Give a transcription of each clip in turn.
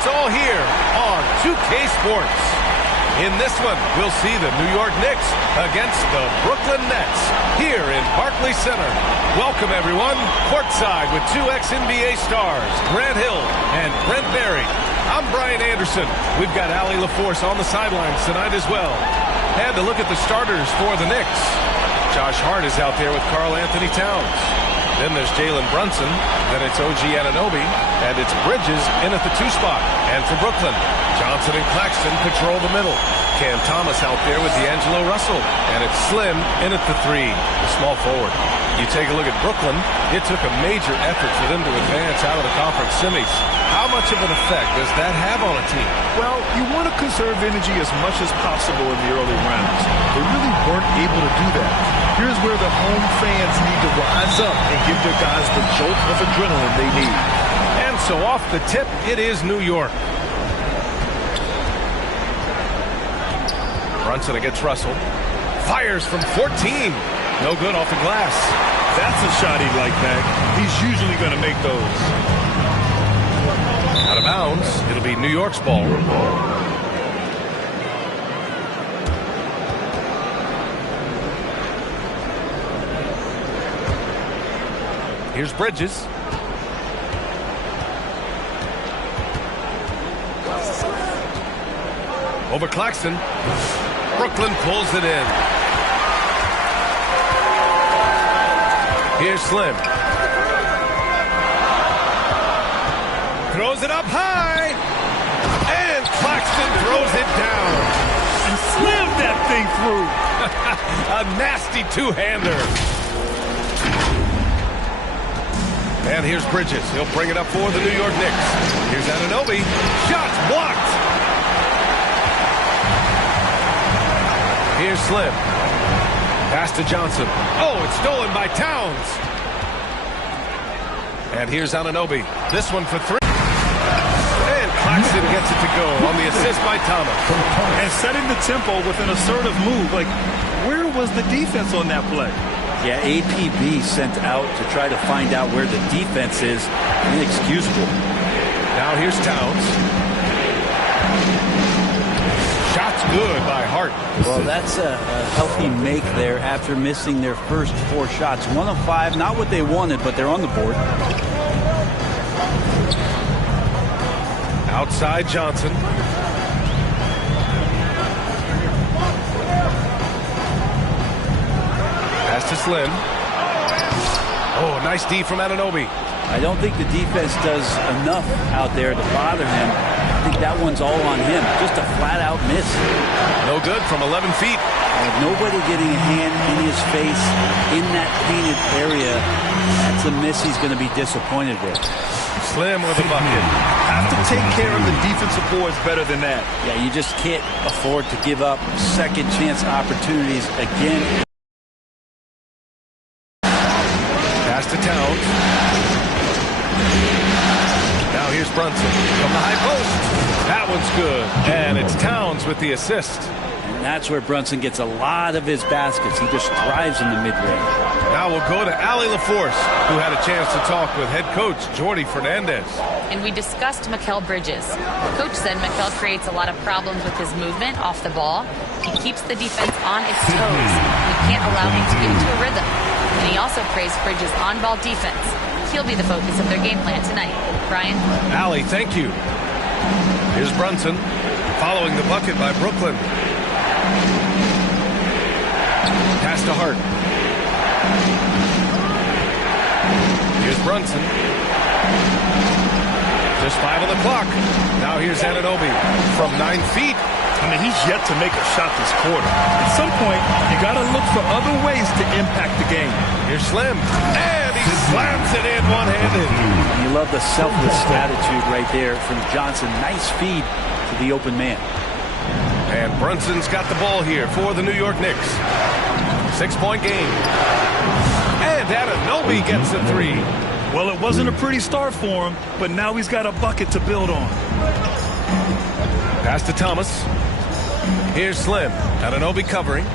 It's all here on 2K Sports. In this one, we'll see the New York Knicks against the Brooklyn Nets here in Barclays Center. Welcome, everyone. Courtside with two ex-NBA stars, Grant Hill and Brent Barry. I'm Brian Anderson. We've got Allie LaForce on the sidelines tonight as well. And to look at the starters for the Knicks. Josh Hart is out there with Karl Anthony Towns. Then there's Jalen Brunson. Then it's OG Anunoby. And it's Bridges in at the 2 spot. And for Brooklyn, Johnson and Claxton patrol the middle. Cam Thomas out there with D'Angelo Russell. And it's Slim in at the 3, the small forward. You take a look at Brooklyn, it took a major effort for them to advance out of the conference semis. How much of an effect does that have on a team? Well, you want to conserve energy as much as possible in the early rounds. They really weren't able to do that. Here's where the home fans need to rise up and give their guys the jolt of adrenaline they need. And so off the tip, it is New York. Brunson against Russell. Fires from 14. No good off the glass. That's a shot he'd like back. He's usually going to make those. Out of bounds. It'll be New York's ball. Here's Bridges. Over Claxton. Brooklyn pulls it in. Here's Slim. Throws it up high. And Claxton throws it down. And slammed that thing through. A nasty two-hander. And here's Bridges. He'll bring it up for the New York Knicks. Here's Anunoby. Shots blocked. Here's Slim. Pass to Johnson. Oh, it's stolen by Towns. And here's Anunoby. This one for 3. And Claxton gets it to go on the assist by Thomas. And setting the tempo with an assertive move. Like, where was the defense on that play? Yeah, APB sent out to try to find out where the defense is. Inexcusable. Now here's Towns. Shots good by Hart. Well, that's a healthy make there after missing their first 4 shots. 1 of 5, not what they wanted, but they're on the board. Outside Johnson. Pass to Slim. Oh, nice D from Anunoby. I don't think the defense does enough out there to bother him. I think that one's all on him. Just a flat-out miss. No good from 11 feet. And nobody getting a hand in his face in that painted area. That's a miss he's going to be disappointed with. Slim with a bucket. Have to take care of the defensive boards better than that. Yeah, you just can't afford to give up second chance opportunities again. Pass to Towns. Now here's Brunson from the high post. That one's good. And it's Towns with the assist. And that's where Brunson gets a lot of his baskets. He just thrives in the mid-range. Now we'll go to Allie LaForce, who had a chance to talk with head coach Jordi Fernandez. And we discussed Mikal Bridges. Coach said Mikal creates a lot of problems with his movement off the ball. He keeps the defense on its toes. We can't allow him to get into a rhythm. And he also praised Bridges' on-ball defense. He'll be the focus of their game plan tonight. Brian? Allie, thank you. Here's Brunson, following the bucket by Brooklyn. Pass to Hart. Here's Brunson. Just 5 on the clock. Now here's Anunoby from 9 feet. I mean, he's yet to make a shot this quarter. At some point, you got to look for other ways to impact the game. Here's Slim. And he slams it in one-handed. You love the selfless attitude right there from Johnson. Nice feed to the open man. And Brunson's got the ball here for the New York Knicks. 6-point game. And Anunoby gets the 3. Well, it wasn't a pretty start for him, but now he's got a bucket to build on. Pass to Thomas. Here's Slim. Anunoby covering.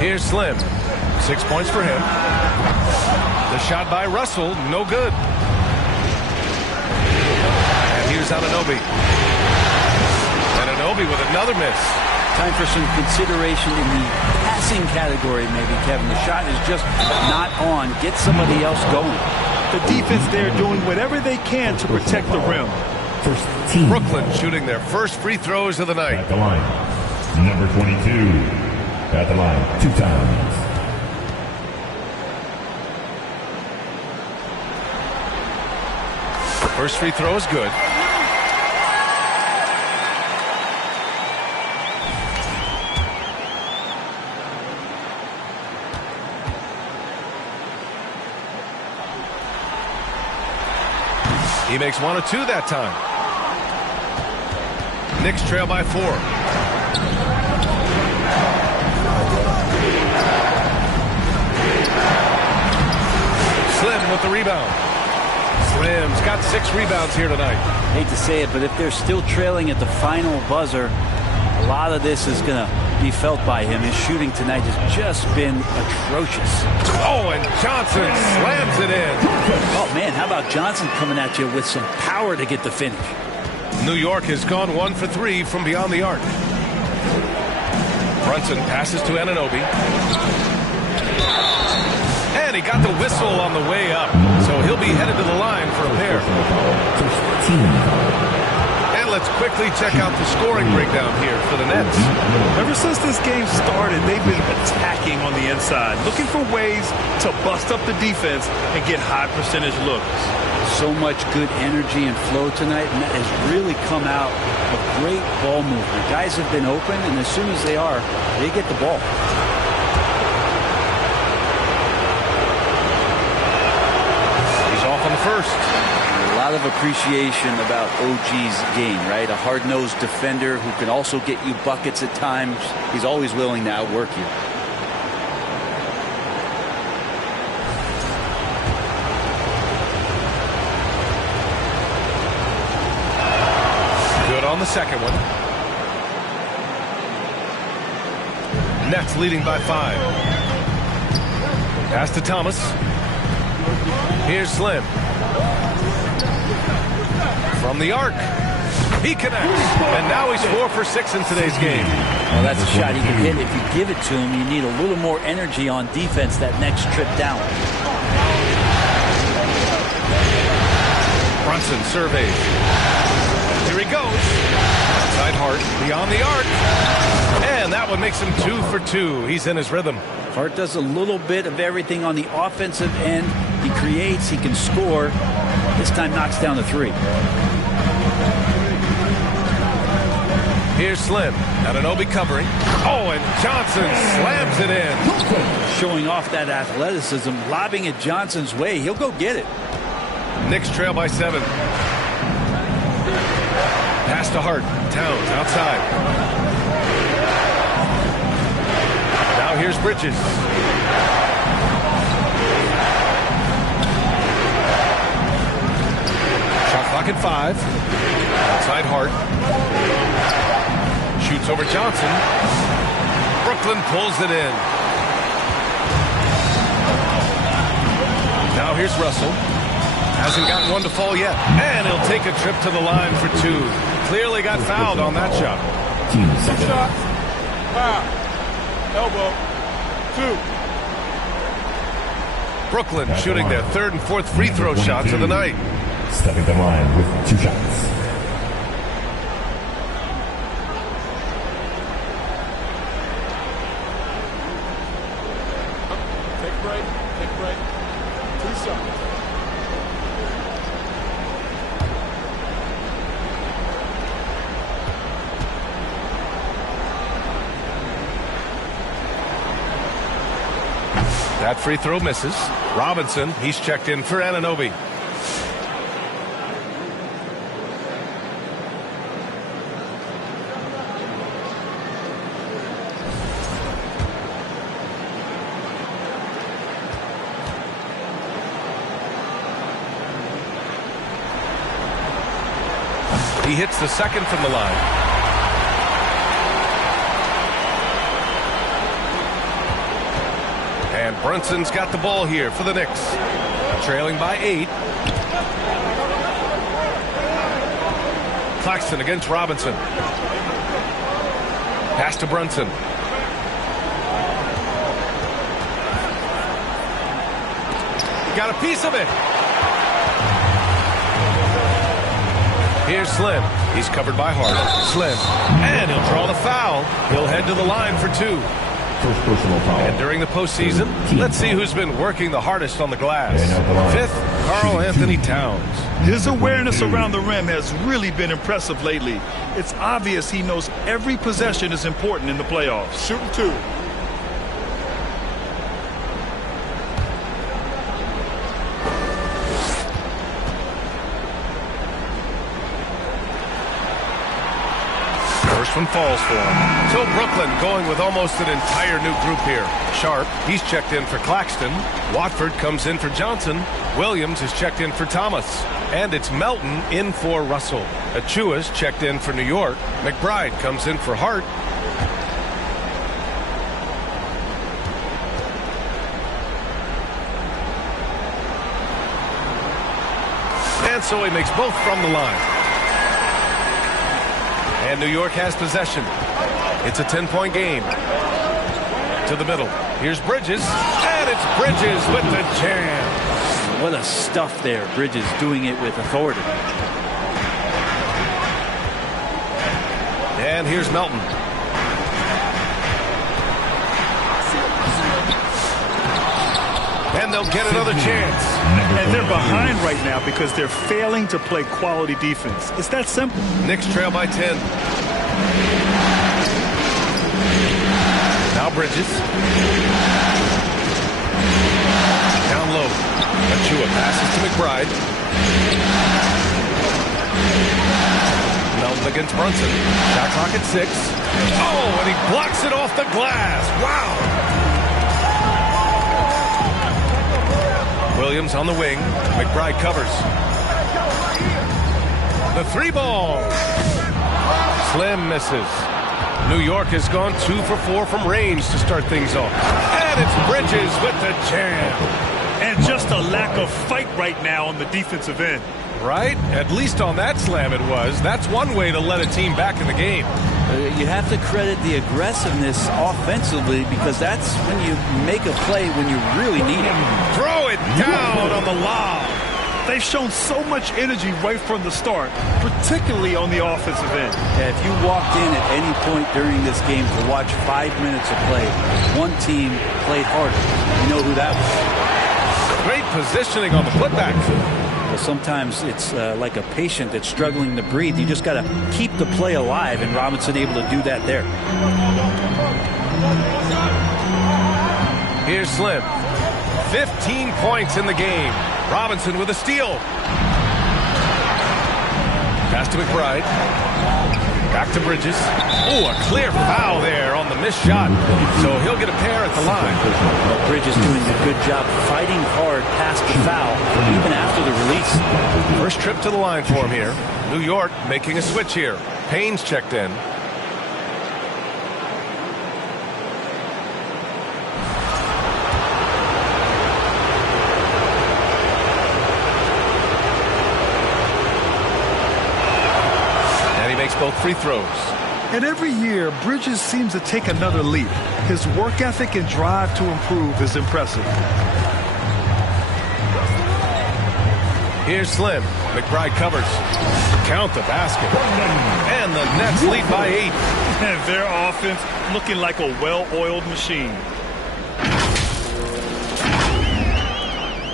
Here's Slim. 6 points for him. The shot by Russell, no good. Anunoby. Anunoby with another miss. Time for some consideration in the passing category, maybe, Kevin. The shot is just not on. Get somebody else going. The defense there doing whatever they can to protect the rim. First team. Brooklyn shooting their first free throws of the night. At the line. Number 22. At the line. 2 times. First free throw is good. He makes 1 of 2 that time. Knicks trail by 4. Slim with the rebound. Slim's got 6 rebounds here tonight. Hate to say it, but if they're still trailing at the final buzzer, a lot of this is going to be felt by him. His shooting tonight has just been atrocious. Oh, and Johnson slams it in. Oh, man, how about Johnson coming at you with some power to get the finish? New York has gone 1 for 3 from beyond the arc. Brunson passes to Anunoby. And he got the whistle on the way up, so he'll be headed to the line for a pair. And let's quickly check out the scoring breakdown here for the Nets. Ever since this game started, they've been attacking on the inside, looking for ways to bust up the defense and get high percentage looks. So much good energy and flow tonight, and that has really come out of great ball movement. Guys have been open, and as soon as they are, they get the ball. He's off on the first. A lot of appreciation about OG's game, right? A hard-nosed defender who can also get you buckets at times. He's always willing to outwork you. Good on the second one. Nets leading by 5. Pass to Thomas. Here's Slim. From the arc. He connects. And now he's 4 for 6 in today's game. Well, that's a shot he can hit. If you give it to him, you need a little more energy on defense that next trip down. Brunson surveys. Here he goes. Outside Hart. Beyond the arc. And that one makes him 2 for 2. He's in his rhythm. Hart does a little bit of everything on the offensive end. He creates, he can score. This time knocks down the 3. Here's Slim. Anunoby covering. Oh, and Johnson slams it in. Showing off that athleticism, lobbing it Johnson's way. He'll go get it. Knicks trail by 7. Pass to Hart. Towns outside. Now here's Bridges. Shot clock at 5. Outside Hart. Shoots over Johnson. Brooklyn pulls it in. Now here's Russell. Hasn't gotten one to fall yet. And he'll take a trip to the line for 2. Clearly got fouled on that shot. Shot. Foul. Elbow. 2. Brooklyn shooting their 3rd and 4th free throw shots of the night. Stepping the line with 2 shots. Take break. Take break. 2 shots. That free throw misses. Robinson, he's checked in for Anunoby. He hits the second from the line. And Brunson's got the ball here for the Knicks. Trailing by 8. Jackson against Robinson. Pass to Brunson. He got a piece of it. Here's Slim. He's covered by Hart. Slim. And he'll draw the foul. He'll head to the line for 2. First personal foul. And during the postseason, let's see who's been working the hardest on the glass. 5th, Karl Anthony Towns. His awareness around the rim has really been impressive lately. It's obvious he knows every possession is important in the playoffs. Shooting 2. First one falls for him. So Brooklyn going with almost an entire new group here. Sharp, he's checked in for Claxton. Watford comes in for Johnson. Williams is checked in for Thomas. And it's Melton in for Russell. Achua's checked in for New York. McBride comes in for Hart. And so he makes both from the line. And New York has possession. It's a 10-point game. To the middle. Here's Bridges. And it's Bridges with the jam. What a stuff there. Bridges doing it with authority. And here's Melton. And they'll get another chance. And they're behind right now because they're failing to play quality defense. It's that simple. Knicks trail by 10. Now Bridges. Down low. Achua passes to McBride. Melton against Brunson. Shot clock at 6. Oh, and he blocks it off the glass. Wow. Williams on the wing. McBride covers. The 3-ball. Slim misses. New York has gone 2 for 4 from range to start things off. And it's Bridges with the jam. And just a lack of fight right now on the defensive end. Right? At least on that slam it was. That's one way to let a team back in the game. You have to credit the aggressiveness offensively because that's when you make a play when you really need it. Throw it down on the lob. They've shown so much energy right from the start, particularly on the offensive end. If you walked in at any point during this game to watch 5 minutes of play, one team played harder. You know who that was. Great positioning on the putback. Well, sometimes it's like a patient that's struggling to breathe. You just got to keep the play alive, and Robinson able to do that there. Here's Slim. 15 points in the game. Robinson with a steal. Pass to McBride. Back to Bridges. Oh, a clear foul there on the missed shot. So he'll get a pair at the line. Well, Bridges doing a good job fighting hard past the foul, even after the release. First trip to the line for him here. New York making a switch here. Payne's checked in. Makes both free throws. And every year, Bridges seems to take another leap. His work ethic and drive to improve is impressive. Here's Slim. McBride covers. Count the basket. And the Nets lead by 8. And their offense looking like a well-oiled machine.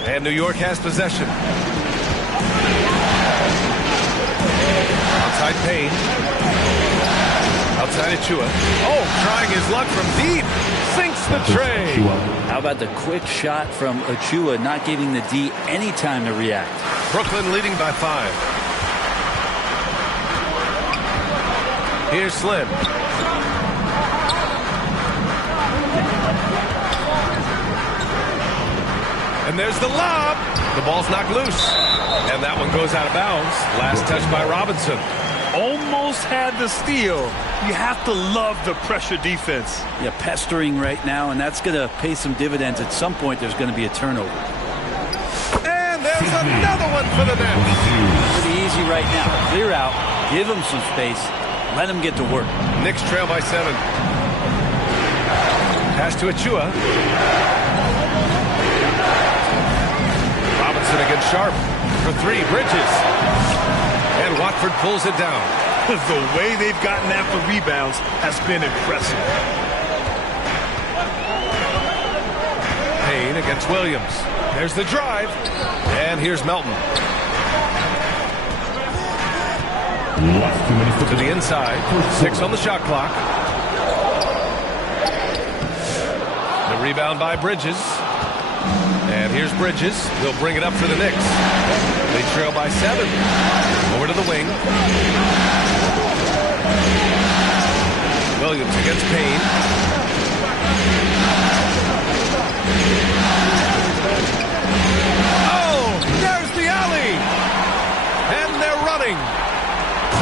And New York has possession. Outside Payne. Outside Achua. Oh, trying his luck from deep. Sinks the tray. How about the quick shot from Achua, not giving the D any time to react. Brooklyn leading by 5. Here's Slim. And there's the lob. The ball's knocked loose. And that one goes out of bounds. Last touch by Robinson. Almost had the steal. You have to love the pressure defense. Yeah, pestering right now, and that's going to pay some dividends. At some point, there's going to be a turnover. And there's another one for the Nets. Pretty easy right now. Clear out. Give him some space. Let him get to work. Knicks trail by 7. Pass to Achua. Robinson against Sharp. For 3, Bridges. And Watford pulls it down. The way they've gotten after rebounds has been impressive. Payne against Williams. There's the drive. And here's Melton. To the inside. 6 on the shot clock. The rebound by Bridges. And here's Bridges. He'll bring it up for the Knicks. They trail by 7. Over to the wing. Williams against Payne. Oh, there's the alley. And they're running.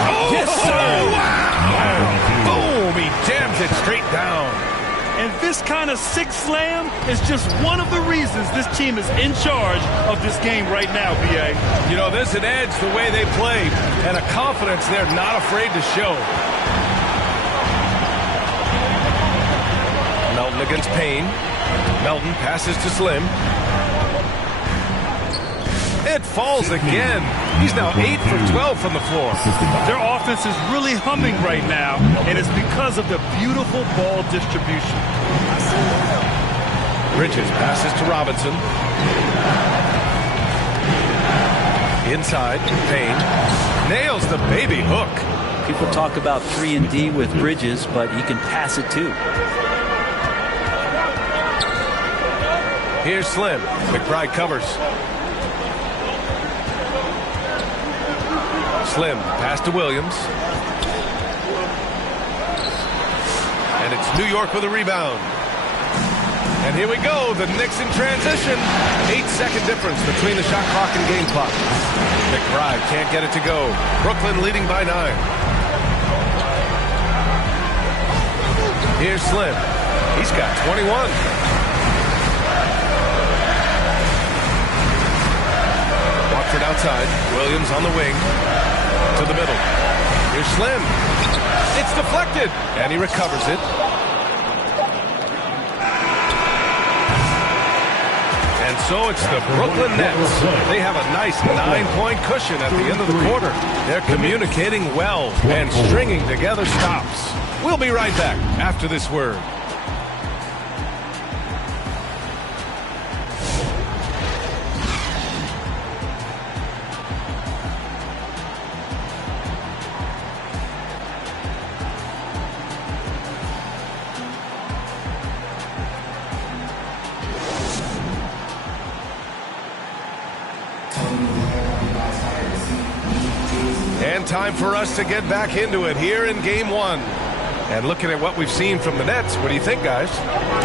Oh, yes, sir. Wow. Boom, he jams it straight down. And this kind of six slam is just one of the reasons this team is in charge of this game right now, B.A. You know, there's an edge the way they play and a confidence they're not afraid to show. Melton against Payne. Melton passes to Slim. It falls again. He's now 8 for 12 from the floor. Their offense is really humming right now, and it's because of the beautiful ball distribution. Bridges passes to Robinson. Inside, Payne nails the baby hook. People talk about 3-and-D with Bridges, but he can pass it too. Here's Slim. McBride covers. Slim, pass to Williams. And it's New York with a rebound. And here we go, the Knicks in transition. 8-second difference between the shot clock and game clock. McBride can't get it to go. Brooklyn leading by 9. Here's Slim. He's got 21. Watford outside. Williams on the wing. To the middle. Here's Slim. It's deflected. And he recovers it. And so it's the Brooklyn Nets. They have a nice 9-point cushion at the end of the quarter. They're communicating well and stringing together stops. We'll be right back after this word. And time for us to get back into it here in Game 1. And looking at what we've seen from the Nets, what do you think, guys?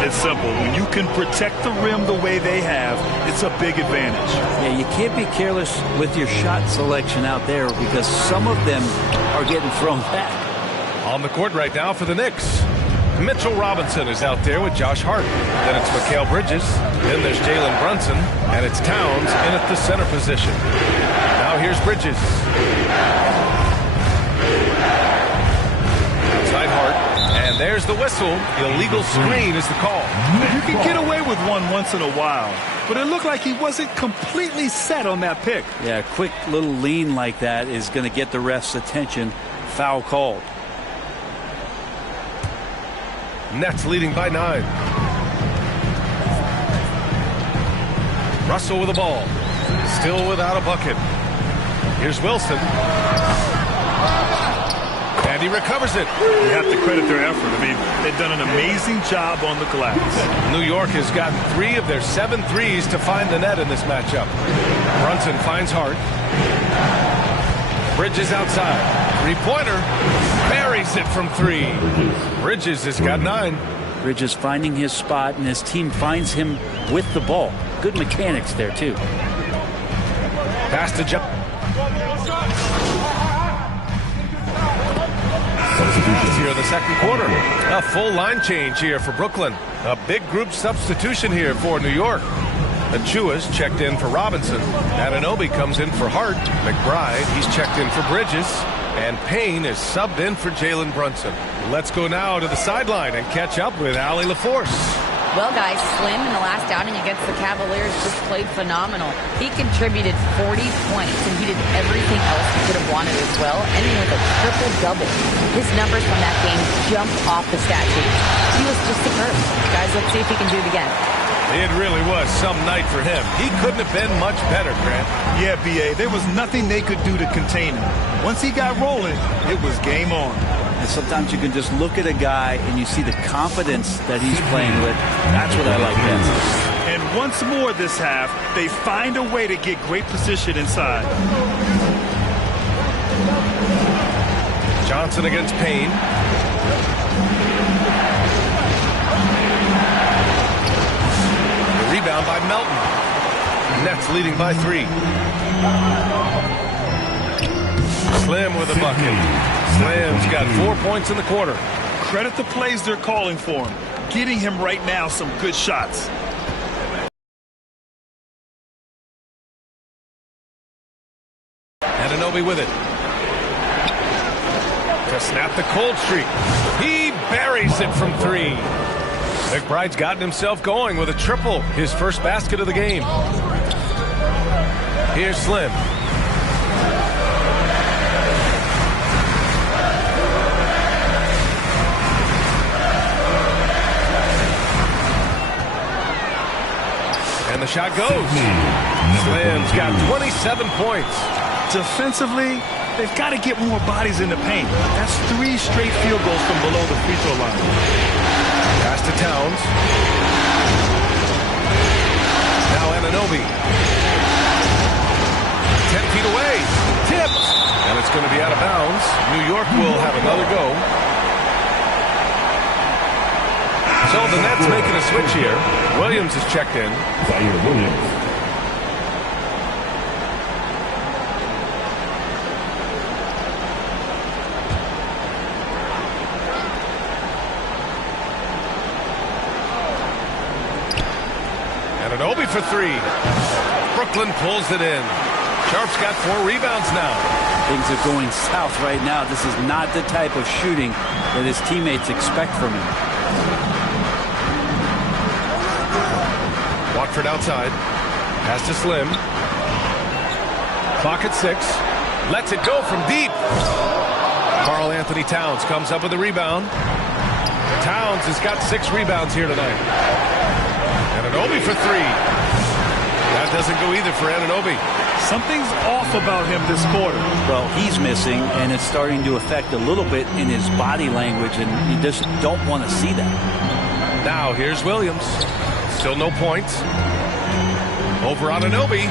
It's simple. When you can protect the rim the way they have, it's a big advantage. Yeah, you can't be careless with your shot selection out there because some of them are getting thrown back. On the court right now for the Knicks. Mitchell Robinson is out there with Josh Hart. Then it's Mikal Bridges. Then there's Jalen Brunson. And it's Towns in at the center position. Now here's Bridges. Outside Hart. And there's the whistle. Illegal screen is the call. You can get away with one once in a while, but it looked like he wasn't completely set on that pick. Yeah, a quick little lean like that is going to get the ref's attention. Foul called. Nets leading by 9. Russell with the ball. Still without a bucket. Here's Wilson. And he recovers it. You have to credit their effort. I mean, they've done an amazing job on the glass. New York has gotten 3 of their 7 threes to find the net in this matchup. Brunson finds Hart. Bridges outside. Three-pointer. Buries it from 3. Bridges has got 9. Bridges finding his spot, and his team finds him with the ball. Good mechanics there, too. Pass to John. Here in the second quarter. A full line change here for Brooklyn. A big group substitution here for New York. Achua's checked in for Robinson. Anunoby comes in for Hart. McBride, he's checked in for Bridges. And Payne is subbed in for Jalen Brunson. Let's go now to the sideline and catch up with Allie LaForce. Well, guys, Slim in the last outing against the Cavaliers just played phenomenal. He contributed 40 points, and he did everything else he could have wanted as well, ending with a triple-double. His numbers from that game jumped off the stat sheet. He was just superb. Guys, let's see if he can do it again. It really was some night for him. He couldn't have been much better, Grant. Yeah, B.A., there was nothing they could do to contain him. Once he got rolling, it was game on. And sometimes you can just look at a guy and you see the confidence that he's playing with. That's what I like best. And once more this half, they find a way to get great position inside. Johnson against Payne. The rebound by Melton. Nets leading by 3. Slim with a bucket. Slim's got 4 points in the quarter. Credit the plays they're calling for him. Getting him right now some good shots. Anunoby with it. To snap the cold streak. He buries it from 3. McBride's gotten himself going with a triple. His first basket of the game. Here's Slim. And the shot goes. Slim's got 27 points. Defensively, they've got to get more bodies in the paint. That's 3 straight field goals from below the free throw line. Pass to Towns. Now Anunoby. 10 feet away. Tipped. And it's going to be out of bounds. New York will have another go. So the Nets making a switch here. Williams is checked in. Zaire Williams. Anunoby for 3. Brooklyn pulls it in. Sharp's got 4 rebounds now. Things are going south right now. This is not the type of shooting that his teammates expect from him. Watford outside. Pass to Slim. Clock at 6. Lets it go from deep. Karl Anthony Towns comes up with the rebound. Towns has got 6 rebounds here tonight. Anunoby for 3. That doesn't go either for Anunoby. Something's off about him this quarter. Well, he's missing, and it's starting to affect a little bit in his body language, and you just don't want to see that. Now here's Williams. Still no points. Over Anunoby.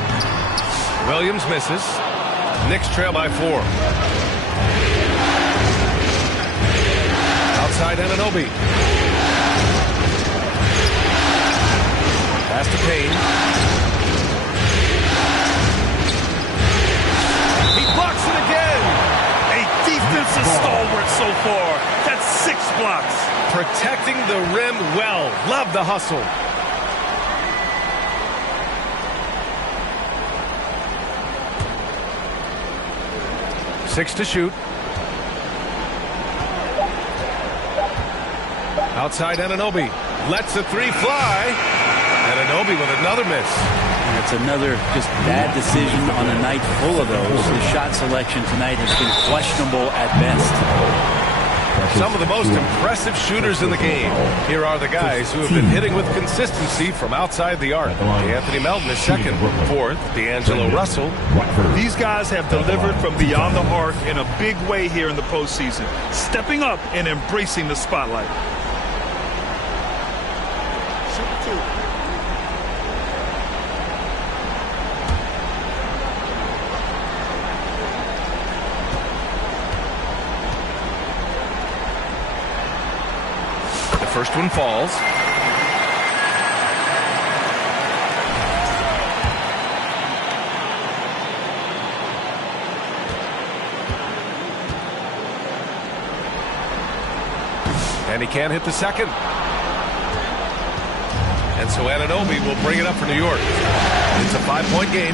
Williams misses. Knicks trail by 4. Outside Anunoby. Pass to Payne. He blocks it again. A defensive stalwart so far. That's 6 blocks. Protecting the rim well. Love the hustle. Six to shoot. Outside Anunoby. Lets the 3 fly. Anunoby with another miss. It's another just bad decision on a night full of those. His shot selection tonight has been questionable at best. Some of the most impressive shooters in the game. Here are the guys who have been hitting with consistency from outside the arc. Anthony Melton is second. Fourth, D'Angelo Russell. These guys have delivered from beyond the arc in a big way here in the postseason, stepping up and embracing the spotlight. Shoot 2. First one falls. And he can't hit the second. And And so Anunoby will bring it up for New York. It's a 5-point game.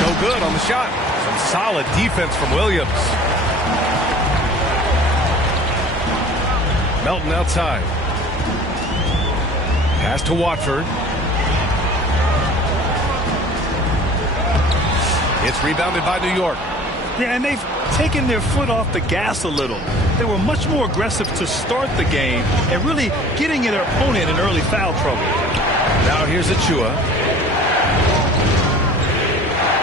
No good on the shot. Some solid defense from Williams. Melton outside. Pass to Watford. It's rebounded by New York. Yeah, and they've taken their foot off the gas a little. They were much more aggressive to start the game and really getting their opponent in early foul trouble. Now here's Achua.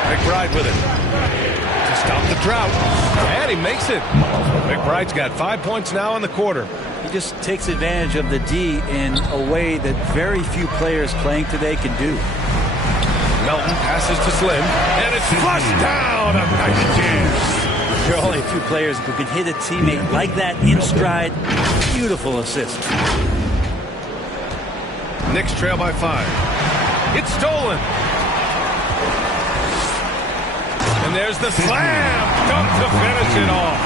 McBride with it to stop the drought. And he makes it. McBride's got 5 points now in the quarter. He just takes advantage of the D in a way that very few players playing today can do. Melton passes to Slim, and it's flushed down. A nice jam. There are only a few players who can hit a teammate like that in stride. Beautiful assist. Knicks trail by 5. It's stolen. And there's the slam. Dunk to finish it off.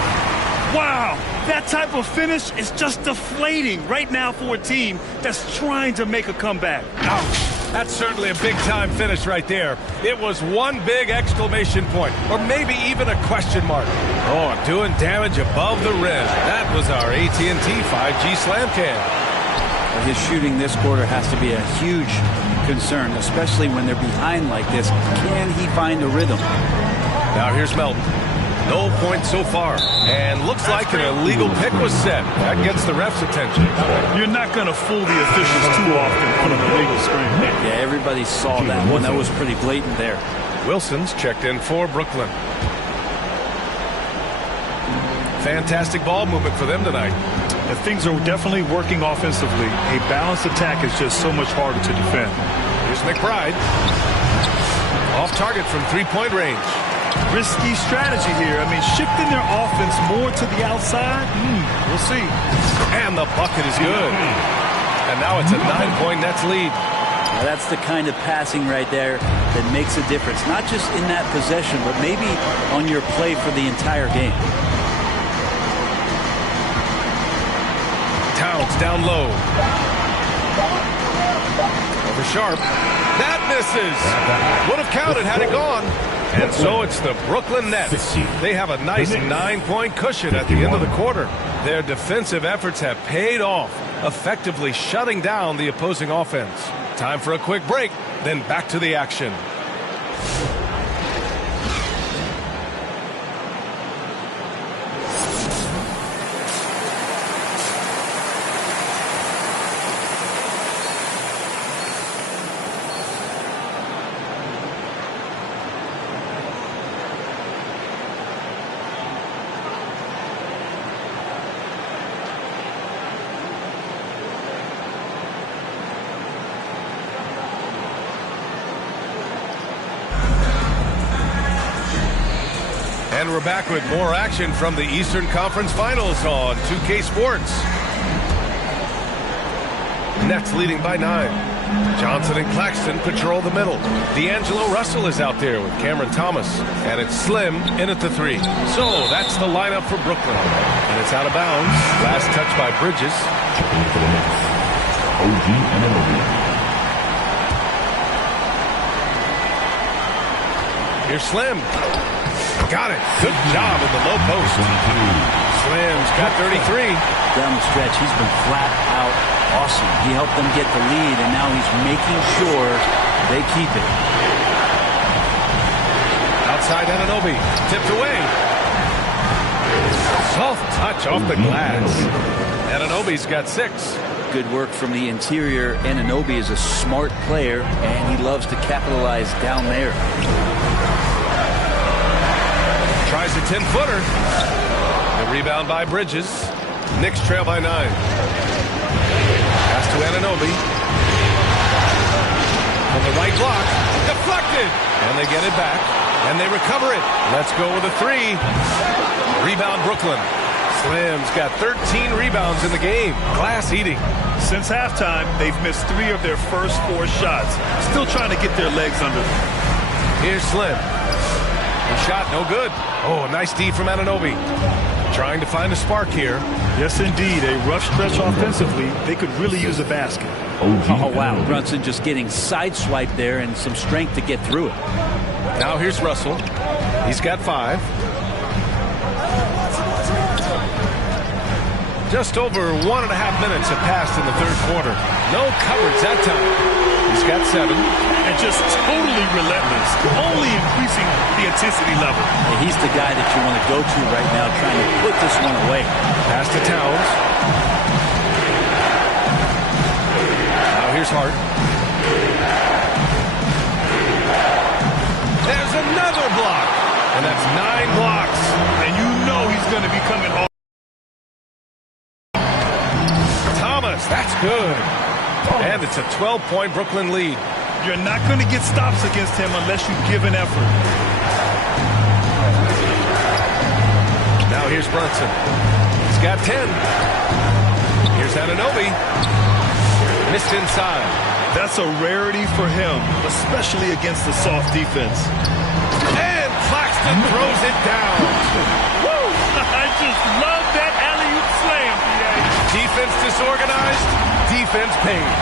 Wow, that type of finish is just deflating right now for a team that's trying to make a comeback. Ouch. That's certainly a big-time finish right there. It was one big exclamation point, or maybe even a question mark. Oh, doing damage above the rim. That was our AT&T 5G slam cam. His shooting this quarter has to be a huge concern, especially when they're behind like this. Can he find a rhythm? Now here's Melton. No points so far. And looks like an illegal pick was set. That gets the ref's attention. You're not going to fool the officials too often on an illegal screen. Yeah, everybody saw that one. That was pretty blatant there. Wilson's checked in for Brooklyn. Fantastic ball movement for them tonight. And things are definitely working offensively. A balanced attack is just so much harder to defend. Here's McBride. Off target from three-point range. Risky strategy here. I mean, shifting their offense more to the outside, we'll see. And the bucket is good. And now it's a 9-point Nets lead. Now that's the kind of passing right there that makes a difference. Not just in that possession, but maybe on your play for the entire game. Towns down low. Over Sharp. That misses. Would have counted had it gone. And so it's the Brooklyn Nets. They have a nice 9-point cushion at the end of the quarter. Their defensive efforts have paid off, effectively shutting down the opposing offense. Time for a quick break, then back to the action. And we're back with more action from the Eastern Conference Finals on 2K Sports. Nets leading by 9. Johnson and Claxton patrol the middle. D'Angelo Russell is out there with Cameron Thomas. And it's Slim in at the 3. So that's the lineup for Brooklyn. And it's out of bounds. Last touch by Bridges. OG Anunoby. Here's Slim. Got it. Good job in the low post. Slim's got 33. Down the stretch, he's been flat out awesome. He helped them get the lead, and now he's making sure they keep it. Outside Anunoby. Tipped away. Soft touch off the glass. Anunoby's got 6. Good work from the interior. Anunoby is a smart player, and he loves to capitalize down there. Tries a 10-footer. The rebound by Bridges. Knicks trail by 9. Pass to Anunoby. From the right block. Deflected. And they get it back. And they recover it. Let's go with a 3. Rebound Brooklyn. Slim's got 13 rebounds in the game. Glass eating. Since halftime, they've missed 3 of their first 4 shots. Still trying to get their legs under them. Here's Slim. The shot no good. Oh, nice D from Anunoby. Trying to find a spark here. Yes, indeed. A rough stretch offensively. They could really use a basket. Oh, wow. Brunson just getting sideswiped there and some strength to get through it. Now here's Russell. He's got 5. Just over 1.5 minutes have passed in the third quarter. No coverage that time. He's got 7. And just totally relentless, only increasing the intensity level. Yeah, he's the guy that you want to go to right now, trying to put this one away. Pass to Towns. Now here's Hart. There's another block. And that's 9 blocks. And you know he's going to be coming home. That's good. And it's a 12-point Brooklyn lead. You're not going to get stops against him unless you give an effort. Now here's Brunson. He's got 10. Here's Anunoby. Missed inside. That's a rarity for him, especially against the soft defense. And Claxton throws it down. Woo! I just love that alley-oop slam, PA. Defense disorganized, defense pays.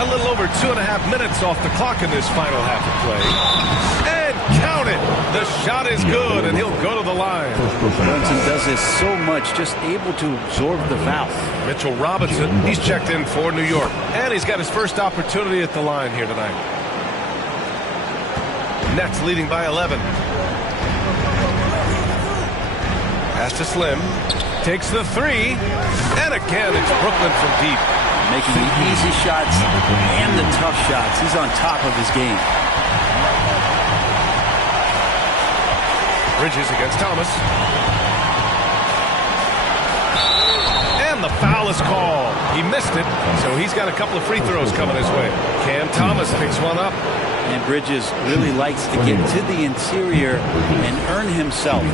A little over 2.5 minutes off the clock in this final half of play. And count it. The shot is good, and he'll go to the line. Brunson does this so much, just able to absorb the foul. Mitchell Robinson, he's checked in for New York. And he's got his first opportunity at the line here tonight. Nets leading by 11. Pass to Slim. Takes the 3. And again, it's Brooklyn from deep. Making the easy shots and the tough shots. He's on top of his game. Bridges against Thomas. And the foul is called. He missed it, so he's got a couple of free throws coming his way. Cam Thomas picks one up. And Bridges really likes to get to the interior and earn himself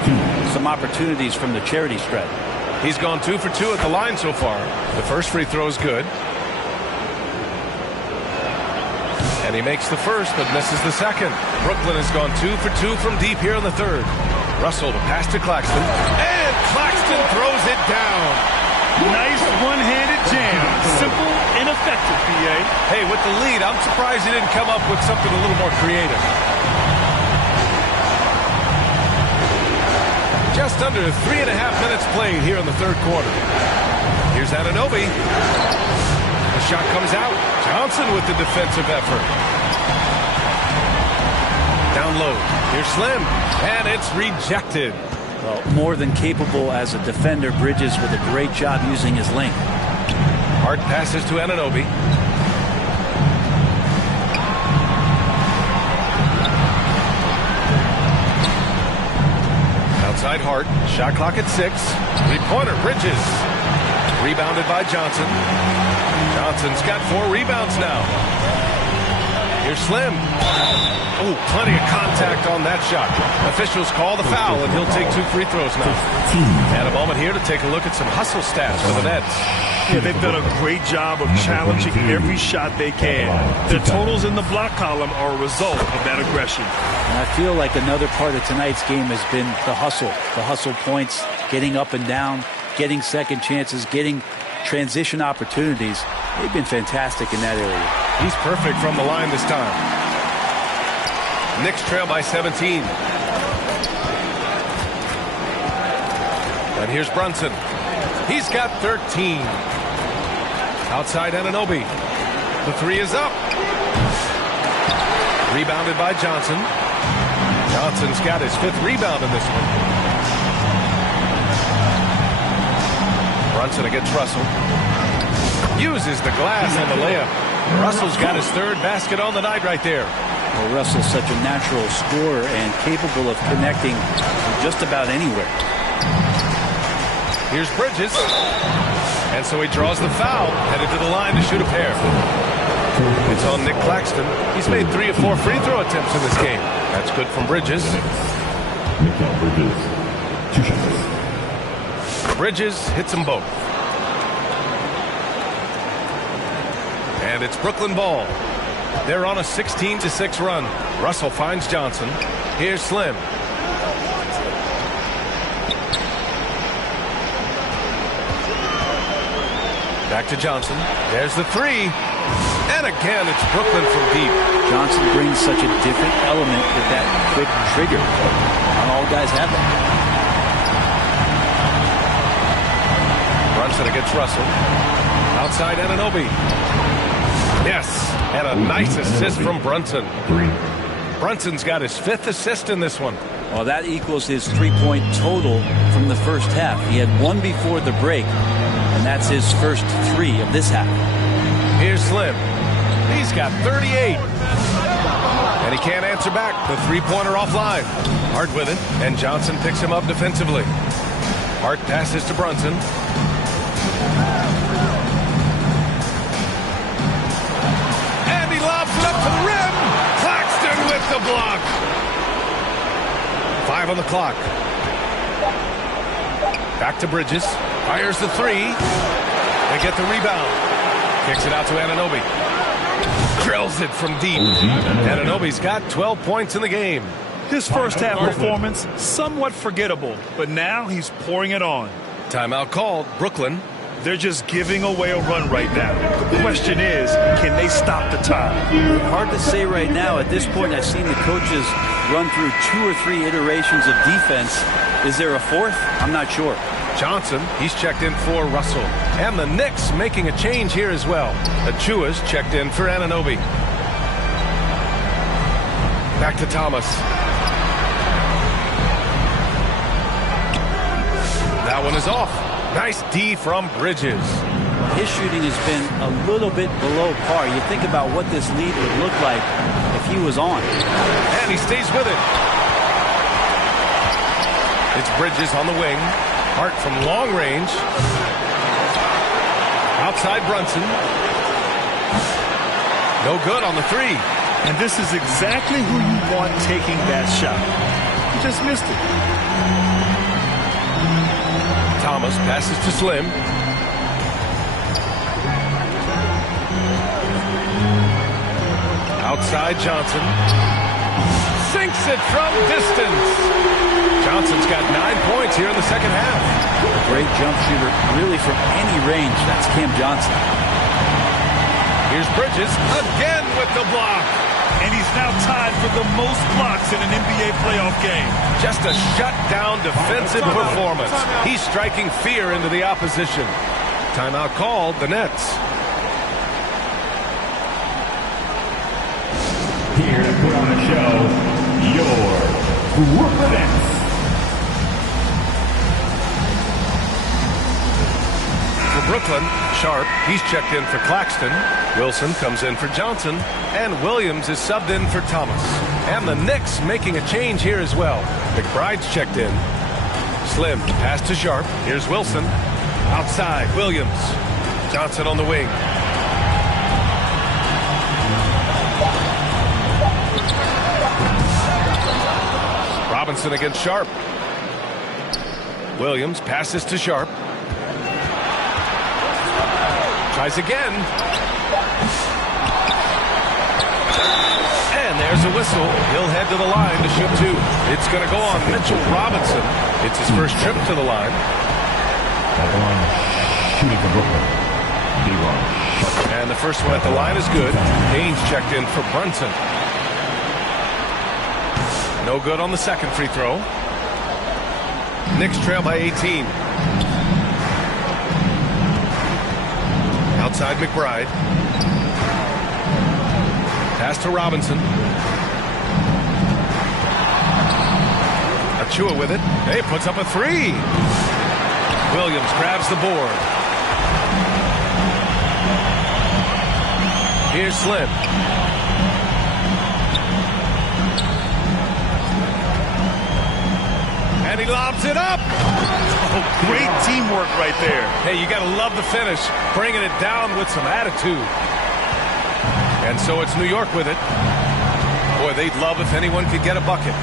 some opportunities from the charity stripe. He's gone 2 for 2 at the line so far. The first free throw is good. And he makes the first, but misses the second. Brooklyn has gone 2 for 2 from deep here in the third. Russell to pass to Claxton. And Claxton throws it down. Nice one-handed jam. Simple and effective, PA. Hey, with the lead, I'm surprised he didn't come up with something a little more creative. Just under 3.5 minutes played here in the third quarter. Here's Anunoby. The shot comes out. Johnson with the defensive effort. Down low. Here's Slim. And it's rejected. Well, more than capable as a defender. Bridges with a great job using his length. Hart passes to Anunoby. Outside Hart. Shot clock at 6. Three-pointer. Bridges. Rebounded by Johnson. Johnson's got 4 rebounds now. Here's Slim. Oh, plenty of contact on that shot. Officials call the foul, and he'll take 2 free throws now. And a moment here to take a look at some hustle stats for the Nets. Yeah, they've done a great job of challenging every shot they can. Their totals in the block column are a result of that aggression. And I feel like another part of tonight's game has been the hustle points, getting up and down, getting second chances, getting transition opportunities. They've been fantastic in that area. He's perfect from the line this time. Knicks trail by 17. And here's Brunson. He's got 13. Outside Anunoby. The 3 is up. Rebounded by Johnson. Johnson's got his 5th rebound in this one. Brunson against Russell. Uses the glass on the layup. Russell's got his 3rd basket on the night right there. Well, Russell's such a natural scorer and capable of connecting just about anywhere. Here's Bridges. And so he draws the foul, headed to the line to shoot a pair. It's on Nick Claxton. He's made 3 or 4 free throw attempts in this game. That's good from Bridges. Bridges, 2 shots. Bridges hits them both. And it's Brooklyn ball. They're on a 16-6 run. Russell finds Johnson. Here's Slim. Back to Johnson. There's the three. And again, it's Brooklyn from deep. Johnson brings such a different element with that quick trigger. Not all guys have that. Brunson against Russell. Outside Anunoby. Yes, and a nice assist from Brunson. Brunson's got his 5th assist in this one. Well, that equals his 3-point total from the first half. He had 1 before the break, and that's his first 3 of this half. Here's Slim. He's got 38. And he can't answer back. The three-pointer offline. Hart with it, and Johnson picks him up defensively. Hart passes to Brunson. And he lobs it up to the rim. Claxton with the block. 5 on the clock. Back to Bridges. Fires the three. They get the rebound. Kicks it out to Anunoby. Drills it from deep. Anunoby's got 12 points in the game. His first half performance, somewhat forgettable, but now he's pouring it on. Timeout called. Brooklyn. They're just giving away a run right now. The question is, can they stop the time? Hard to say right now. At this point, I've seen the coaches run through 2 or 3 iterations of defense. Is there a 4th? I'm not sure. Johnson, he's checked in for Russell. And the Knicks making a change here as well. Achua's checked in for Anunoby. Back to Thomas. That one is off. Nice D from Bridges. His shooting has been a little bit below par. You think about what this lead would look like if he was on. And he stays with it. It's Bridges on the wing. Hart from long range. Outside Brunson. No good on the three. And this is exactly who you want taking that shot. He just missed it. Thomas passes to Slim. Outside Johnson. Sinks it from distance. Johnson's got 9 points here in the second half. A great jump shooter, really from any range. That's Cam Johnson. Here's Bridges again with the block. And he's now tied for the most blocks in an NBA playoff game. Just a shutdown defensive performance. He's striking fear into the opposition. Timeout called, the Nets. Here to put on the show, your Brooklyn Nets. For Brooklyn, Sharp, he's checked in for Claxton. Wilson comes in for Johnson. And Williams is subbed in for Thomas. And the Knicks making a change here as well. McBride's checked in. Slim, pass to Sharp. Here's Wilson. Outside, Williams. Johnson on the wing. Robinson against Sharp. Williams passes to Sharp. Tries again. And there's a whistle. He'll head to the line to shoot 2. It's going to go on Mitchell Robinson. It's his first trip to the line. At the line, shooting for Brooklyn. And the first one at the line is good. Haynes checked in for Brunson. No good on the second free throw. Knicks trail by 18. Outside McBride. Pass to Robinson. Achua with it. Hey, puts up a three. Williams grabs the board. Here's Slim. And he lobs it up. Oh, great teamwork right there. Hey, you got to love the finish. Bringing it down with some attitude. And so it's New York with it. Boy, they'd love if anyone could get a bucket.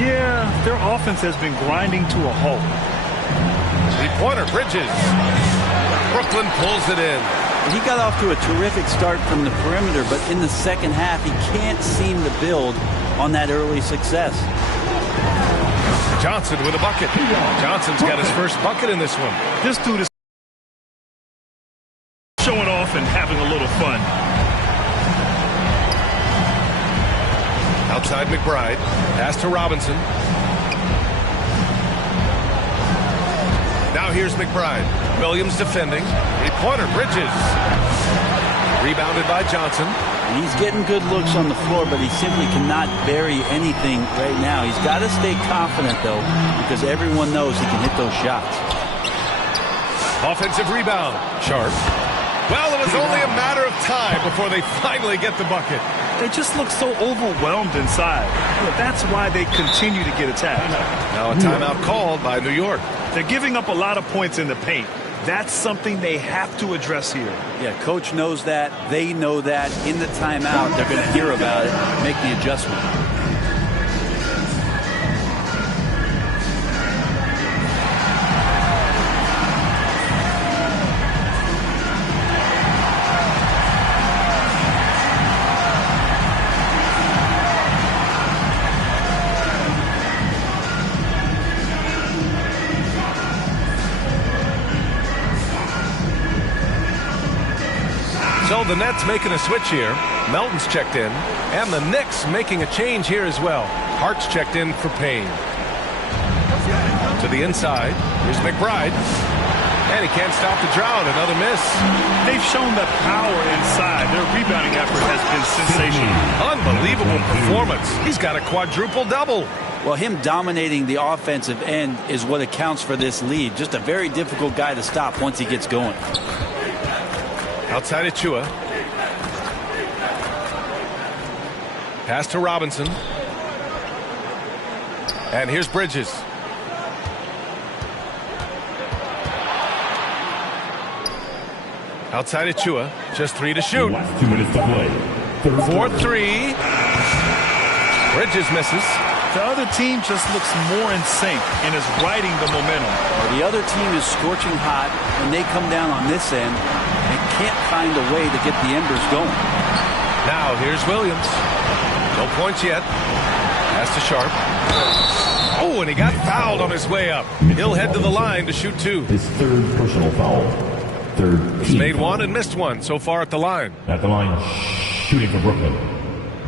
Yeah, their offense has been grinding to a halt. Three-pointer, Bridges. Brooklyn pulls it in. He got off to a terrific start from the perimeter, but in the second half, he can't seem to build on that early success. Johnson with a bucket. Johnson's got his first bucket in this one. This dude is showing off and having a little fun. Outside McBride. Pass to Robinson. Now here's McBride. Williams defending. Three-pointer, Bridges. Rebounded by Johnson. And he's getting good looks on the floor, but he simply cannot bury anything right now. He's got to stay confident, though, because everyone knows he can hit those shots. Offensive rebound. Sharp. Well, it was only a matter of time before they finally get the bucket. They just look so overwhelmed inside. That's why they continue to get attacked. Now a timeout called by New York. They're giving up a lot of points in the paint. That's something they have to address here. Yeah, coach knows that. They know that. In the timeout, they're going to hear about it, make the adjustment. So the Nets making a switch here. Melton's checked in. And the Knicks making a change here as well. Hart's checked in for Payne. To the inside. Here's McBride. And he can't stop the drought. Another miss. They've shown the power inside. Their rebounding effort has been sensational. Unbelievable performance. He's got a quadruple-double. Well, him dominating the offensive end is what accounts for this lead. Just a very difficult guy to stop once he gets going. Outside Achua. Pass to Robinson. And here's Bridges. Outside Achua. Just 3 to shoot. Last 2 minutes to play. 4-3. Bridges misses. The other team just looks more in sync and is riding the momentum. Well, the other team is scorching hot, and they come down on this end and can't find a way to get the embers going. Now here's Williams. No points yet. Pass to Sharp. Oh, and he got fouled on his way up. He'll head to the line to shoot 2. His third personal foul. Third He's team made foul. 1 and missed 1 so far at the line. At the line, shooting for Brooklyn.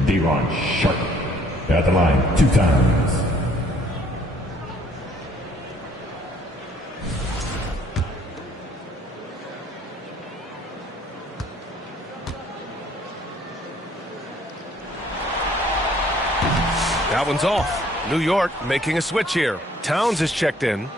De'Ron Sharp. At the line 2 times. That one's off. New York making a switch here. Towns is checked in.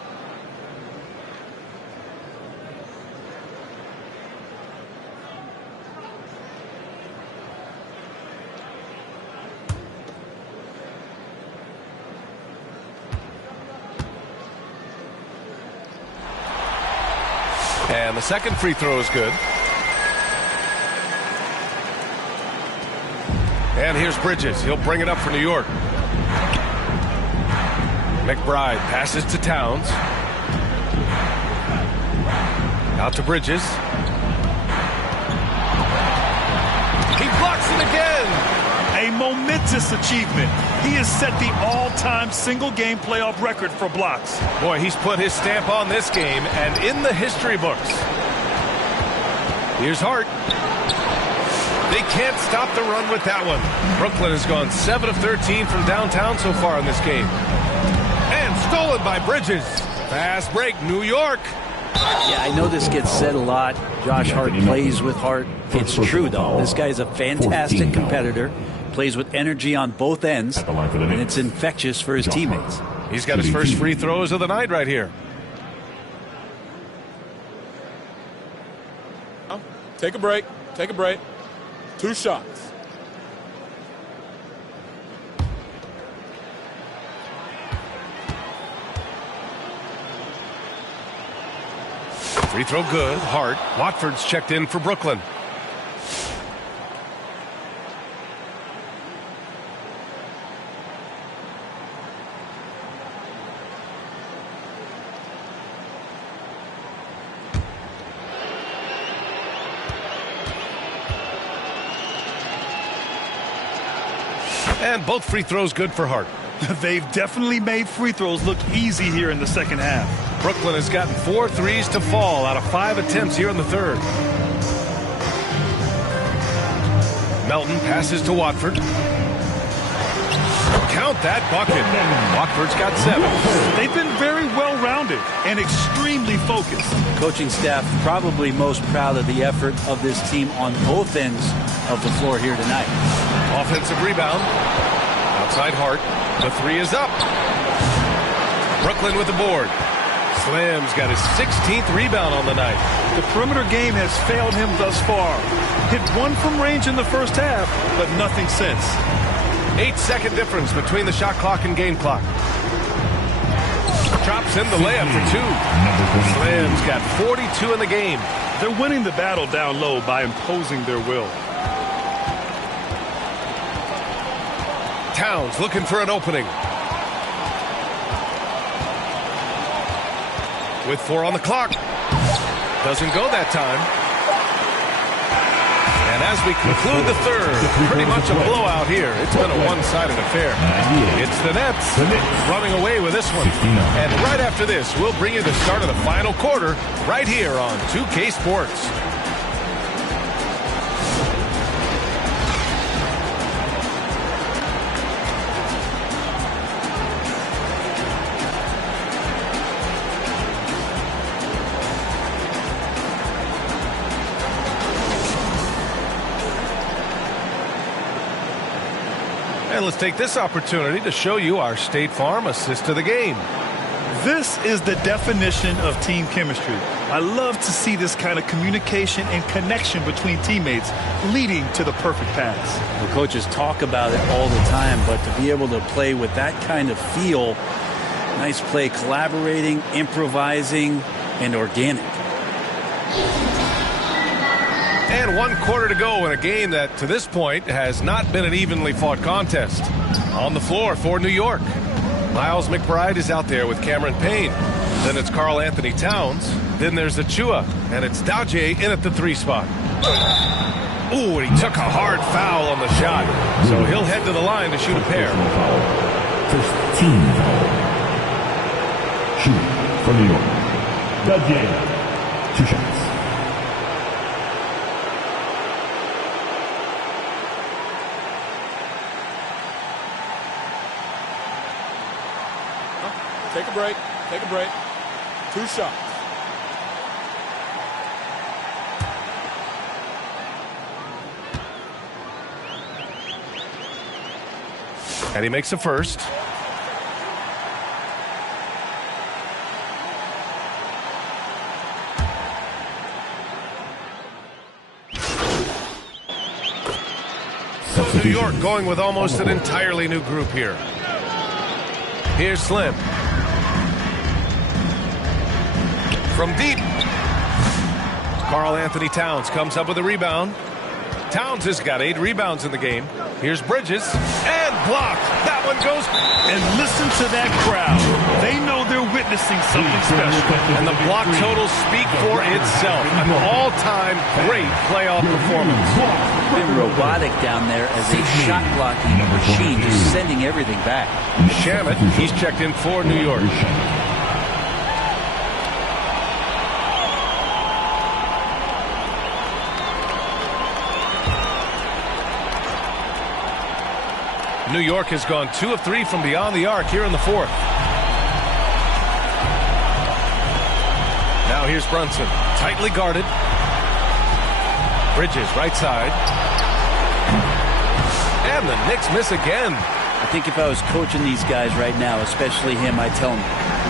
And the second free throw is good. And here's Bridges. He'll bring it up for New York. McBride passes to Towns. Out to Bridges. He blocks it again. A momentous achievement. He has set the all-time single-game playoff record for blocks. Boy, he's put his stamp on this game and in the history books. Here's Hart. They can't stop the run with that one. Brooklyn has gone 7 of 13 from downtown so far in this game. And stolen by Bridges. Fast break, New York. Yeah, I know this gets said a lot. Josh Hart plays with heart. It's true, though. This guy's a fantastic competitor. Plays with energy on both ends. And it's infectious for his teammates. He's got his first free throws of the night right here. Take a break. Take a break. 2 shots. Free throw good. Hart. Watford's checked in for Brooklyn. And both free throws good for Hart. They've definitely made free throws look easy here in the second half. Brooklyn has gotten 4 threes to fall out of 5 attempts here in the third. Melton passes to Watford. Count that bucket. Watford's got 7. They've been very well-rounded and extremely focused. Coaching staff probably most proud of the effort of this team on both ends of the floor here tonight. Offensive rebound. Outside Hart. The 3 is up. Brooklyn with the board. Slim's got his 16th rebound on the night. The perimeter game has failed him thus far. Hit 1 from range in the first half, but nothing since. 8-second difference between the shot clock and game clock. Drops in the layup for 2. Slim's got 42 in the game. They're winning the battle down low by imposing their will. Towns looking for an opening. With 4 on the clock. Doesn't go that time. And as we conclude the third, pretty much a blowout here. It's been a one-sided affair. It's the Nets running away with this one. And right after this, we'll bring you the start of the final quarter right here on 2K Sports. And let's take this opportunity to show you our State Farm assist to the game. This is the definition of team chemistry. I love to see this kind of communication and connection between teammates leading to the perfect pass. The coaches talk about it all the time, but to be able to play with that kind of feel, nice play, collaborating, improvising, and organic. And 1 quarter to go in a game that, to this point, has not been an evenly fought contest. On the floor for New York, Miles McBride is out there with Cameron Payne. Then it's Karl Anthony Towns. Then there's Achua, and it's Daje in at the 3 spot. Ooh, and he took a hard foul on the shot. So he'll head to the line to shoot a pair. First team foul. Shoot for New York. Daje. 2 shots. Take a break. Take a break. 2 shots. And he makes the first. So New York going with almost an entirely new group here. Here's Slim. From deep. Karl Anthony Towns comes up with a rebound. Towns has got 8 rebounds in the game. Here's Bridges. And blocked. That one goes. And listen to that crowd. They know they're witnessing something special. And the block totals speak for itself. An all-time great playoff performance. Been robotic down there as a shot blocking machine, just sending everything back. Shamet, he's checked in for New York. New York has gone 2 of 3 from beyond the arc here in the 4th. Now here's Brunson, tightly guarded. Bridges, right side. And the Knicks miss again. I think if I was coaching these guys right now, especially him, I'd tell him,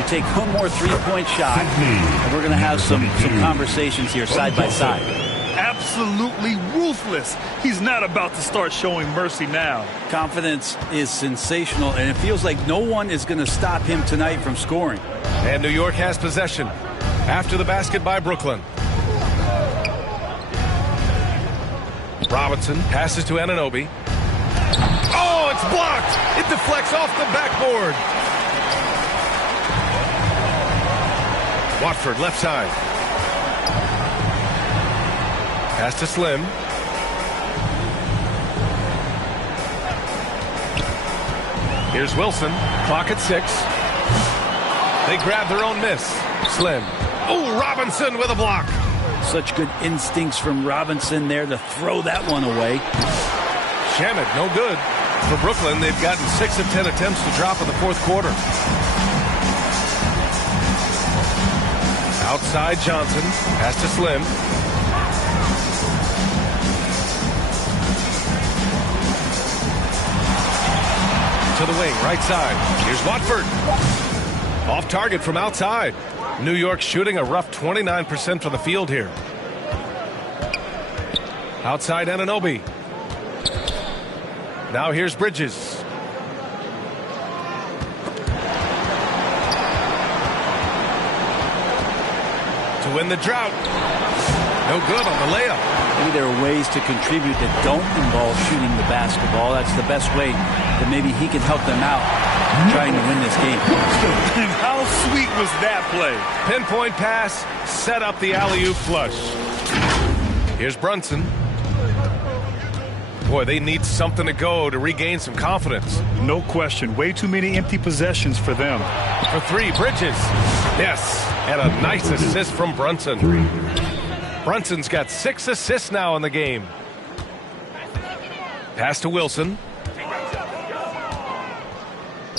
you take one more 3-point shot, and we're going to have some conversations here side by side. Absolutely ruthless. He's not about to start showing mercy now. Confidence is sensational, and it feels like no one is going to stop him tonight from scoring. And New York has possession after the basket by Brooklyn. Robinson passes to Anunoby. Oh, it's blocked. It deflects off the backboard. Watford left side. Pass to Slim. Here's Wilson. Clock at 6. They grab their own miss. Slim. Oh, Robinson with a block. Such good instincts from Robinson there to throw that one away. Shamet, no good. For Brooklyn, they've gotten 6 of 10 attempts to drop in the fourth quarter. Outside Johnson. Pass to Slim. To the wing, right side. Here's Watford. Off target from outside. New York shooting a rough 29% from the field here. Outside Anunoby. Now here's Bridges. To win the drought. No good on the layup. Maybe there are ways to contribute that don't involve shooting the basketball. That's the best way that maybe he can help them out trying to win this game. And how sweet was that play? Pinpoint pass, set up the alley-oop flush. Here's Brunson. Boy, they need something to go to regain some confidence. No question. Way too many empty possessions for them. For 3, Bridges. Yes, and a nice assist from Brunson. Brunson's got 6 assists now in the game. Pass to Wilson.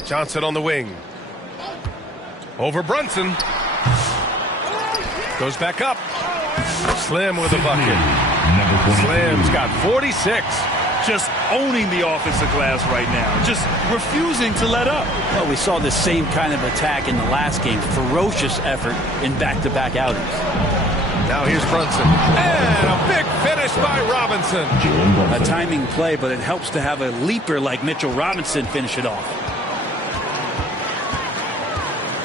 Johnson on the wing. Over Brunson. Goes back up. Slim with a bucket. Slim's got 46. Just owning the offensive glass right now. Just refusing to let up. Well, we saw the same kind of attack in the last game. Ferocious effort in back-to-back outings. Now here's Brunson. And a big finish by Robinson. A timing play, but it helps to have a leaper like Mitchell Robinson finish it off.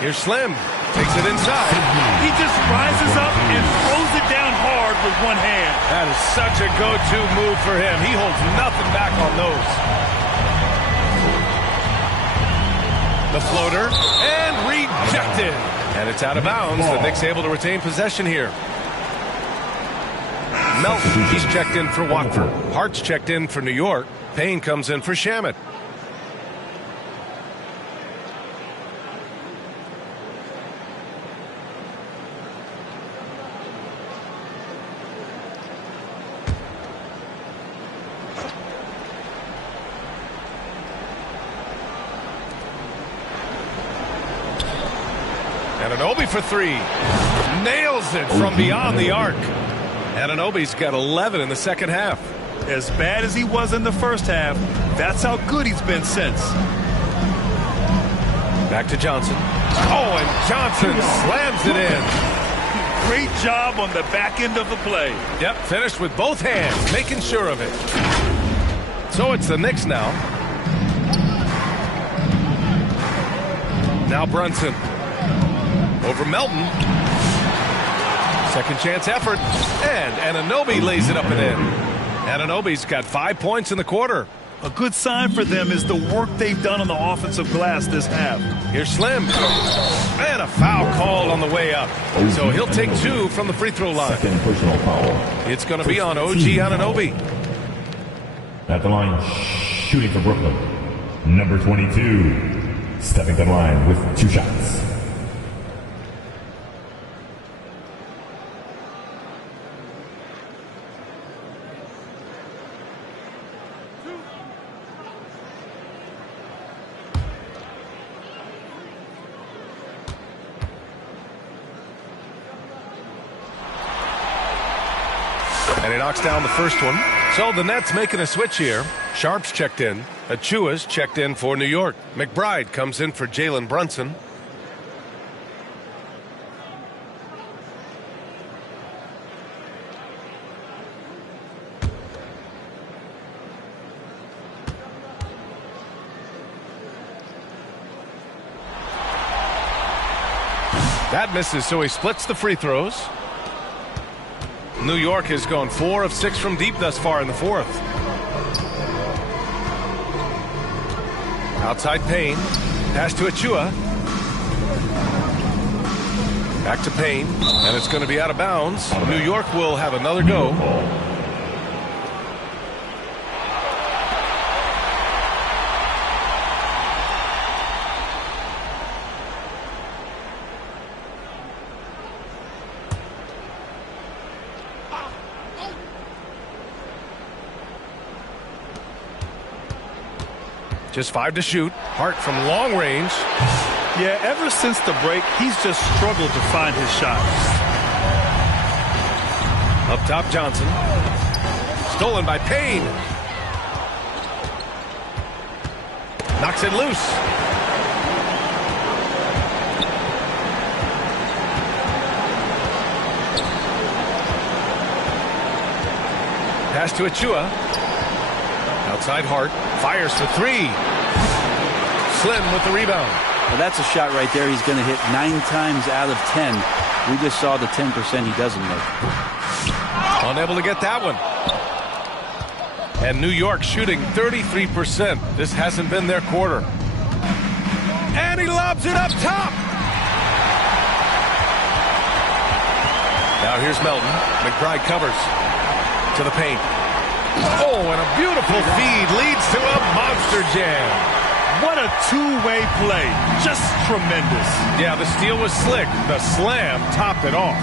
Here's Slim. Takes it inside. He just rises up and throws it down hard with one hand. That is such a go-to move for him. He holds nothing back on those. The floater and rejected. And it's out of bounds. The Knicks able to retain possession here. Melton, he's checked in for Watford. Hart's checked in for New York. Payne comes in for Shamet. Anunoby for 3. Nails it from beyond the arc. Anunoby's got 11 in the second half. As bad as he was in the first half, that's how good he's been since. Back to Johnson. Oh, and Johnson slams it in. Great job on the back end of the play. Yep, finished with both hands, making sure of it. So it's the Knicks now. Now Brunson. Over Melton. Second chance effort. And Anunoby lays it up and in. Anunoby's got 5 points in the quarter. A good sign for them is the work they've done on the offensive glass this half. Here's Slim. And a foul called on the way up. So he'll take 2 from the free throw line. Second personal foul. It's going to be on OG Anunoby. At the line, shooting for Brooklyn, number 22. Stepping to the line with 2 shots. And he knocks down the first one. So the Nets making a switch here. Sharp's checked in. Achua's checked in for New York. McBride comes in for Jalen Brunson. That misses, so he splits the free throws. New York has gone 4 of 6 from deep thus far in the fourth. Outside Payne. Pass to Achua. Back to Payne. And it's going to be out of bounds. New York will have another go. Just 5 to shoot. Hart from long range. Yeah, ever since the break, he's just struggled to find his shots. Up top, Johnson. Stolen by Payne. Knocks it loose. Pass to Achua. Outside Hart. Fires for 3. Slim with the rebound. Well, that's a shot right there he's going to hit 9 times out of 10. We just saw the 10% he doesn't make. Unable to get that one. And New York shooting 33%. This hasn't been their quarter. And he lobs it up top. Now here's Melton. McBride covers. To the paint. Oh, and a beautiful feed leads to a monster jam. What a two-way play. Just tremendous. Yeah, the steal was slick. The slam topped it off.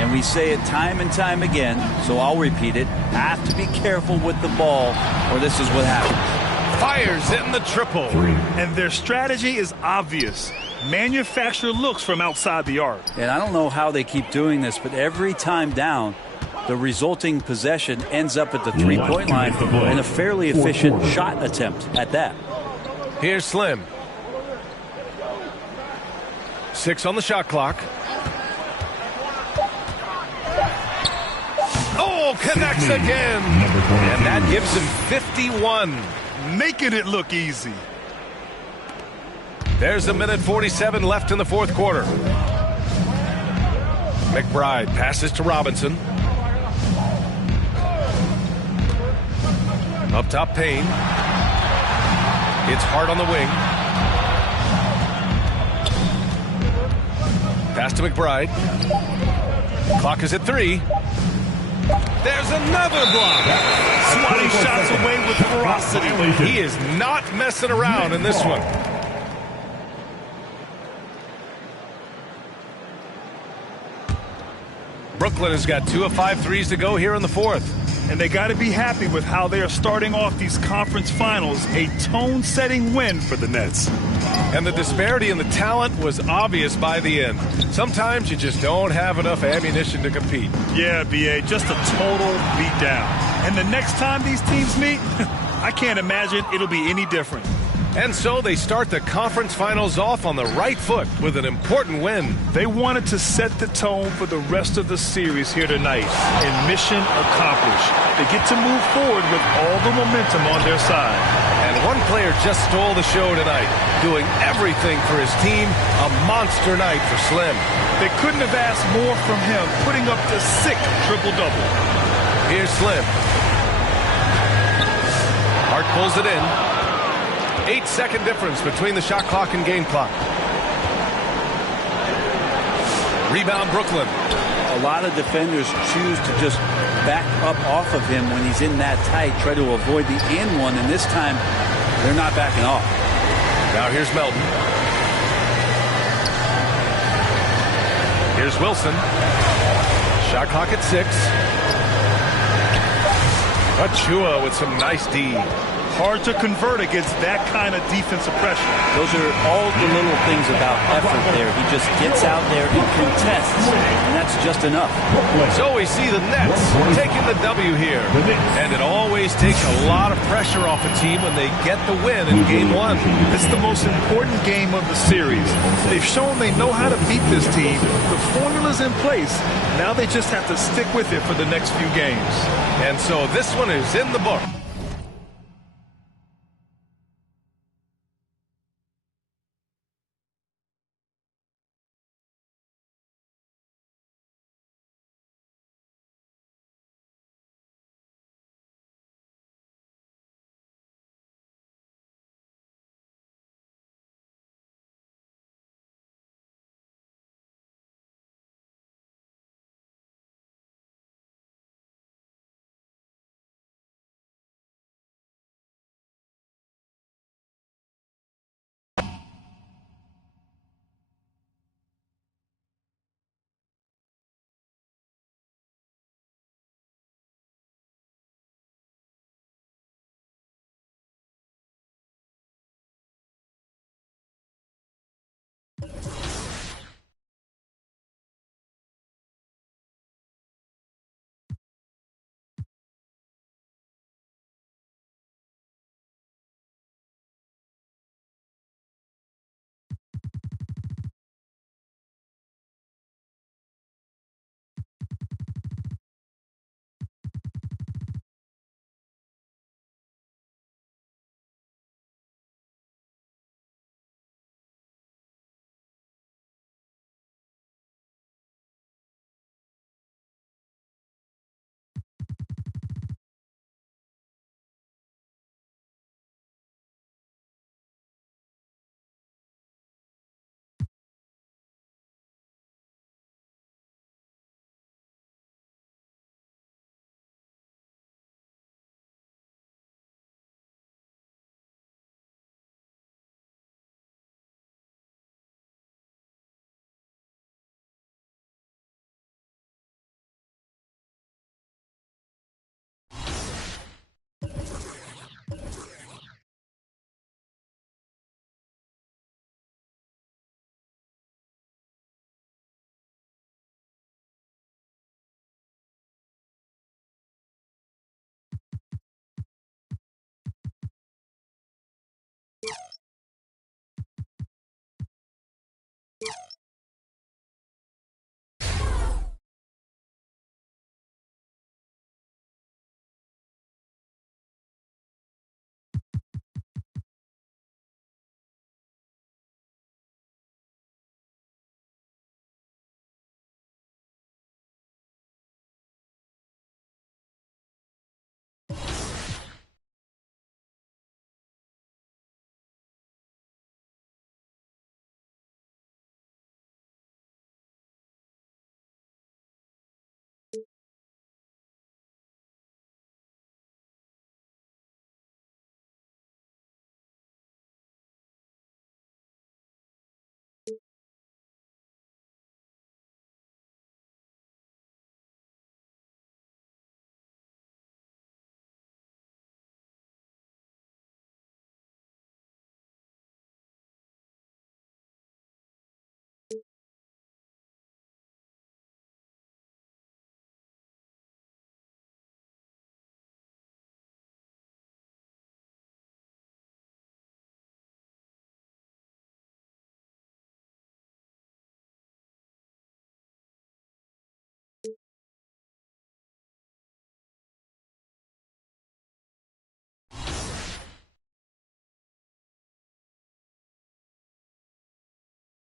And we say it time and time again, so I'll repeat it. Have to be careful with the ball, or this is what happens. Fires in the triple. 3. And their strategy is obvious. Manufacture looks from outside the arc. And I don't know how they keep doing this, but every time down, the resulting possession ends up at the three-point line and a fairly efficient shot attempt at that. Here's Slim. 6 on the shot clock. Oh, connects again. And that gives him 51. Making it look easy. There's a minute 47 left in the fourth quarter. McBride passes to Robinson. Up top, Payne. It's Hart on the wing. Pass to McBride. Clock is at 3. There's another block. Swatting shots away with ferocity. He is not messing around in this one. Brooklyn has got 2 of 5 threes to go here in the fourth. And they got to be happy with how they are starting off these conference finals. A tone-setting win for the Nets. And the disparity in the talent was obvious by the end. Sometimes you just don't have enough ammunition to compete. Yeah, B.A., just a total beatdown. And the next time these teams meet, I can't imagine it'll be any different. And so they start the conference finals off on the right foot with an important win. They wanted to set the tone for the rest of the series here tonight, and mission accomplished. They get to move forward with all the momentum on their side. And one player just stole the show tonight, doing everything for his team. A monster night for Slim. They couldn't have asked more from him, putting up the sick triple-double. Here's Slim. Hart pulls it in. 8-second difference between the shot clock and game clock. Rebound, Brooklyn. A lot of defenders choose to just back up off of him when he's in that tight, try to avoid the and one, and this time they're not backing off. Now here's Melton. Here's Wilson. Shot clock at 6. Achua with some nice D. Hard to convert against that kind of defensive pressure. Those are all the little things about effort there. He just gets out there and contests, and that's just enough. So we see the Nets taking the W here. And it always takes a lot of pressure off a team when they get the win in Game 1. It's the most important game of the series. They've shown they know how to beat this team. The formula's in place. Now they just have to stick with it for the next few games. And so this one is in the book.